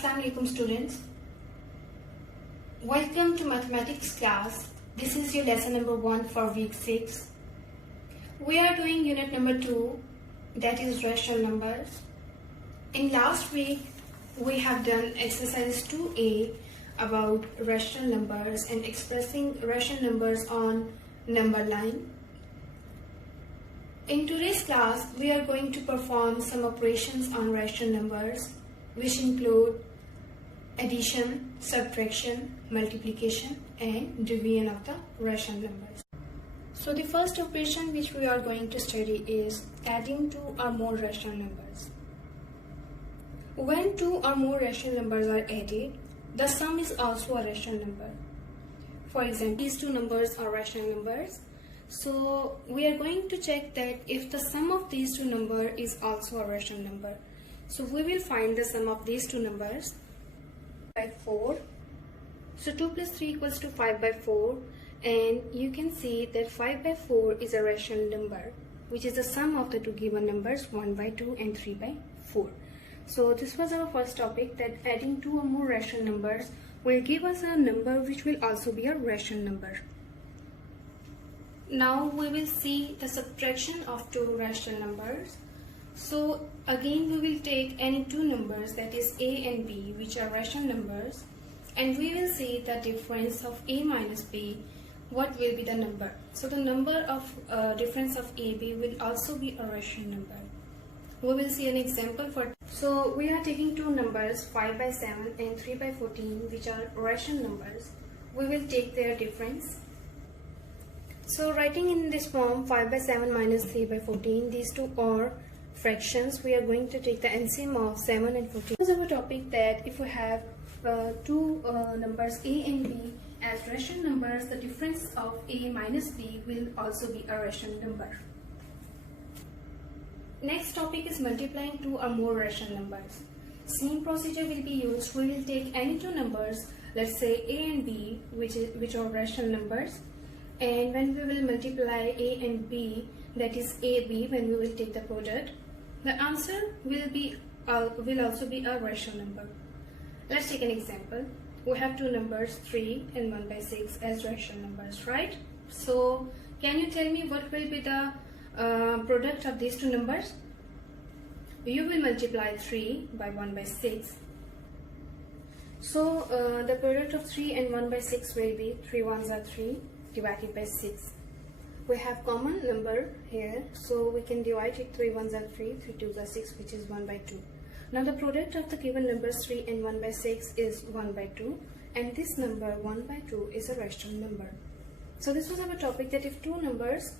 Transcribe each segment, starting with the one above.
Assalamu alaikum students. Welcome to mathematics class. This is your lesson number 1 for week 6. We are doing unit number 2, that is rational numbers. In last week we have done exercise 2a about rational numbers and expressing rational numbers on number line. In today's class we are going to perform some operations on rational numbers, which include addition, subtraction, multiplication and division of the rational numbers. So the first operation which we are going to study is adding two or more rational numbers. When two or more rational numbers are added, the sum is also a rational number. For example, these two numbers are rational numbers. So we are going to check that if the sum of these two numbers is also a rational number. So we will find the sum of these two numbers by 4. So 2 plus 3 equals to 5 by 4, and you can see that 5 by 4 is a rational number, which is the sum of the two given numbers 1 by 2 and 3 by 4. So this was our first topic, that adding two or more rational numbers will give us a number which will also be a rational number. Now we will see the subtraction of two rational numbers. So again we will take any two numbers, that is a and b, which are rational numbers, and we will see the difference of a minus b, what will be the number. So the number of difference of a b will also be a rational number. We will see an example for. So we are taking two numbers 5 by 7 and 3 by 14, which are rational numbers. We will take their difference. So writing in this form 5 by 7 minus 3 by 14, these two are fractions. We are going to take the LCM of 7 and 14. This is our topic, that if we have two numbers a and b as rational numbers, the difference of a minus b will also be a rational number. Next topic is multiplying two or more rational numbers. Same procedure will be used. We will take any two numbers, let's say a and b, which are rational numbers, and when we will multiply a and b, that is ab, when we will take the product, the answer will also be a rational number. Let's take an example. We have two numbers 3 and 1 by 6 as rational numbers, right? So can you tell me what will be the product of these two numbers? You will multiply 3 by 1 by 6. So the product of 3 and 1 by 6 will be 3 ones are 3 divided by 6. We have common number here, so we can divide it. 3 ones are 3, 3 twos are 6, which is 1 by 2. Now the product of the given numbers 3 and 1 by 6 is 1 by 2, and this number 1 by 2 is a rational number. So this was our topic, that if two numbers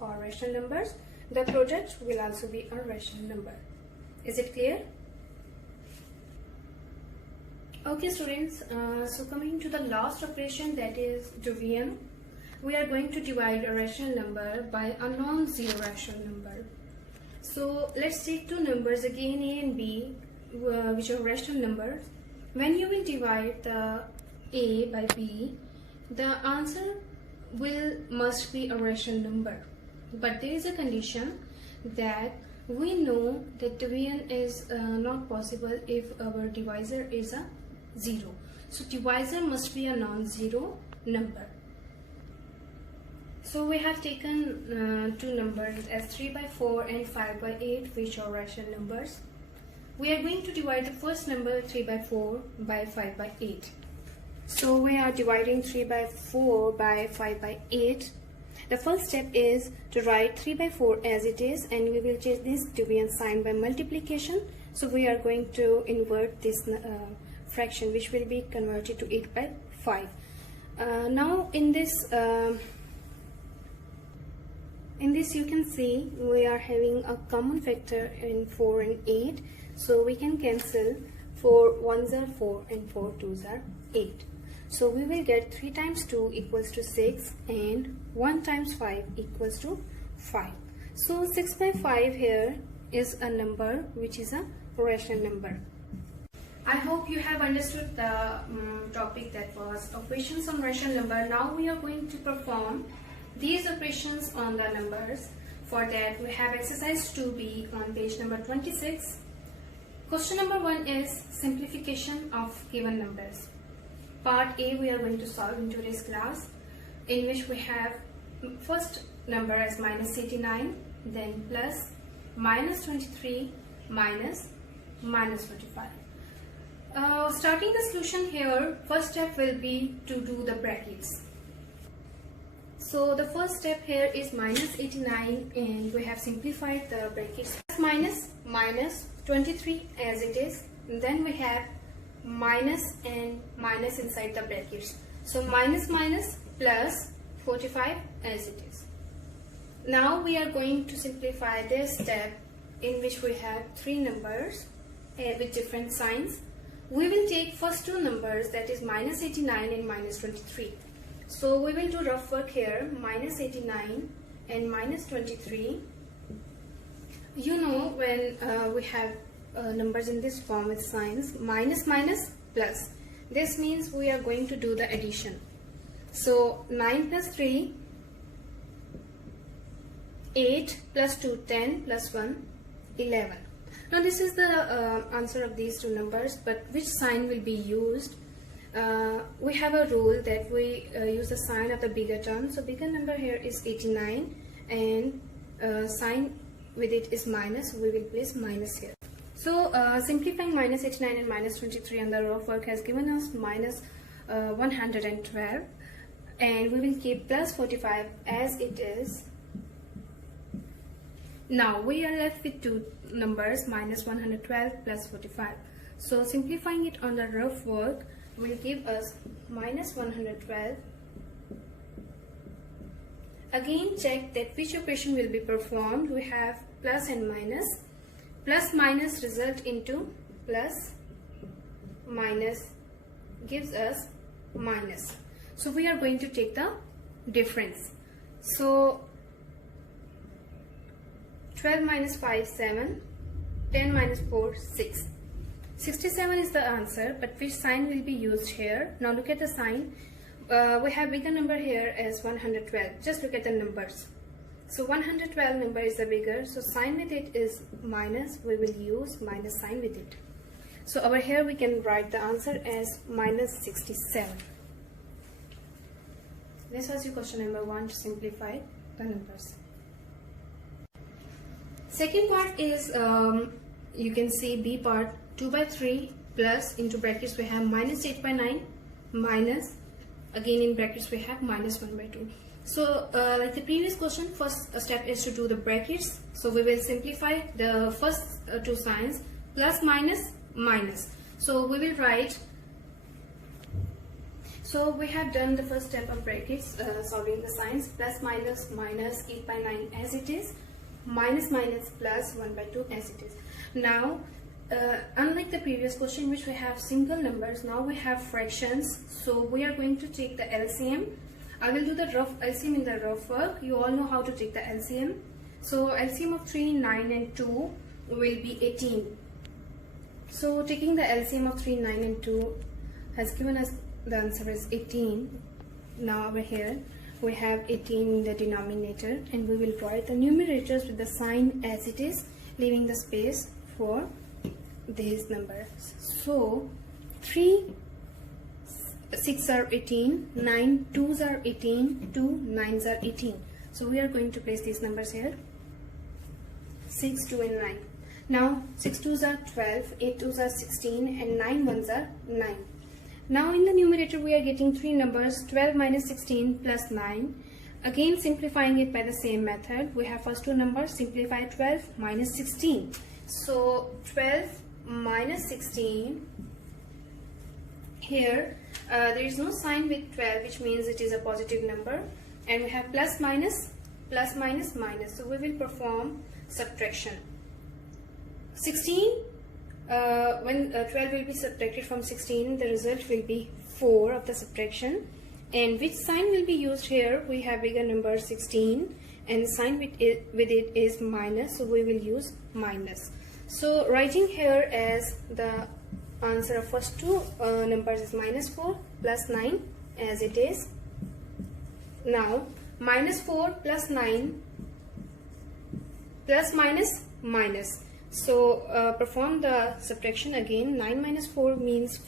are rational numbers, the product will also be a rational number. Is it clear? Okay students, so coming to the last operation, that is division. We are going to divide a rational number by a non-zero rational number. So let's take two numbers again, a and b, which are rational numbers. When you will divide the a by b, the answer must be a rational number. But there is a condition, that we know that division is not possible if our divisor is a 0. So divisor must be a non-zero number. So we have taken two numbers as 3 by 4 and 5 by 8, which are rational numbers. We are going to divide the first number 3 by 4 by 5 by 8. So we are dividing 3 by 4 by 5 by 8. The first step is to write 3 by 4 as it is, and we will change this division sign by multiplication. So we are going to invert this fraction, which will be converted to 8 by 5. Now in this you can see we are having a common factor in 4 and 8, so we can cancel. 4 ones are 4 and 4 twos are 8. So we will get 3 times 2 equals to 6 and 1 times 5 equals to 5. So 6 by 5 here is a number which is a rational number. I hope you have understood the topic, that was operations on rational number. Now we are going to perform these operations on the numbers. For that we have exercise 2b on page number 26. Question number 1 is simplification of given numbers. Part A we are going to solve in today's class, in which we have first number as minus 89, then plus, minus 23, minus 45. Starting the solution here, first step will be to do the brackets. So the first step here is minus 89, and we have simplified the brackets. Minus 23 as it is, and then we have minus and minus inside the brackets. So minus plus 45 as it is. Now we are going to simplify this step, in which we have three numbers with different signs. We will take first two numbers, that is minus 89 and minus 23. So we will do rough work here, minus 89 and minus 23. You know, when we have numbers in this form with signs, minus plus, this means we are going to do the addition. So 9 plus 3, 8 plus 2, 10 plus 1, 11. Now this is the answer of these two numbers, but which sign will be used? We have a rule that we use the sign of the bigger term. So bigger number here is 89, and sign with it is minus. We will place minus here. So simplifying minus 89 and minus 23 on the rough work has given us minus 112, and we will keep plus 45 as it is. Now we are left with two numbers, minus 112 plus 45. So simplifying it on the rough work will give us minus 112. Again check that which operation will be performed. We have plus and minus. Plus minus result into plus, minus gives us minus. So we are going to take the difference. So 12 minus 5, 7, 10 minus 4, 6. 67 is the answer, but which sign will be used here? Now look at the sign. We have bigger number here as 112. Just look at the numbers. So 112 number is the bigger, so sign with it is minus. We will use minus sign with it. So over here we can write the answer as minus 67. This was your question number 1 to simplify the numbers. Second part is, you can see B part, 2 by 3 plus, into brackets we have minus 8 by 9 minus, again in brackets we have minus 1 by 2. So like the previous question, first step is to do the brackets. So we will simplify the first two signs, plus minus. So we will write, so we have done the first step of brackets, solving the signs, plus minus 8 by 9 as it is, minus plus 1 by 2 as it is. Now unlike the previous question, which we have single numbers, now we have fractions. So we are going to take the LCM. I will do the rough LCM in the rough work. You all know how to take the LCM. So LCM of 3, 9 and 2 will be 18. So taking the LCM of 3, 9 and 2 has given us the answer is 18. Now over here we have 18 in the denominator, and we will write the numerators with the sign as it is, leaving the space for these numbers. So 3 6 are 18, 9 2s are 18, 2 9s are 18. So we are going to place these numbers here, 6, 2 and 9. Now 6 2s are 12, 8 2s are 16 and 9 1s are 9. Now in the numerator we are getting three numbers, 12 minus 16 plus 9. Again simplifying it by the same method. We have first two numbers, simplify 12 minus 16. So 12 minus 16, here there is no sign with 12, which means it is a positive number, and we have plus minus minus. So we will perform subtraction. 16, when 12 will be subtracted from 16, the result will be 4 of the subtraction. And which sign will be used here? We have bigger number 16, and the sign with it is minus, so we will use minus. So writing here as the answer of first two numbers is minus 4 plus 9 as it is. Now minus 4 plus 9 plus minus minus. So perform the subtraction again. 9 minus 4 means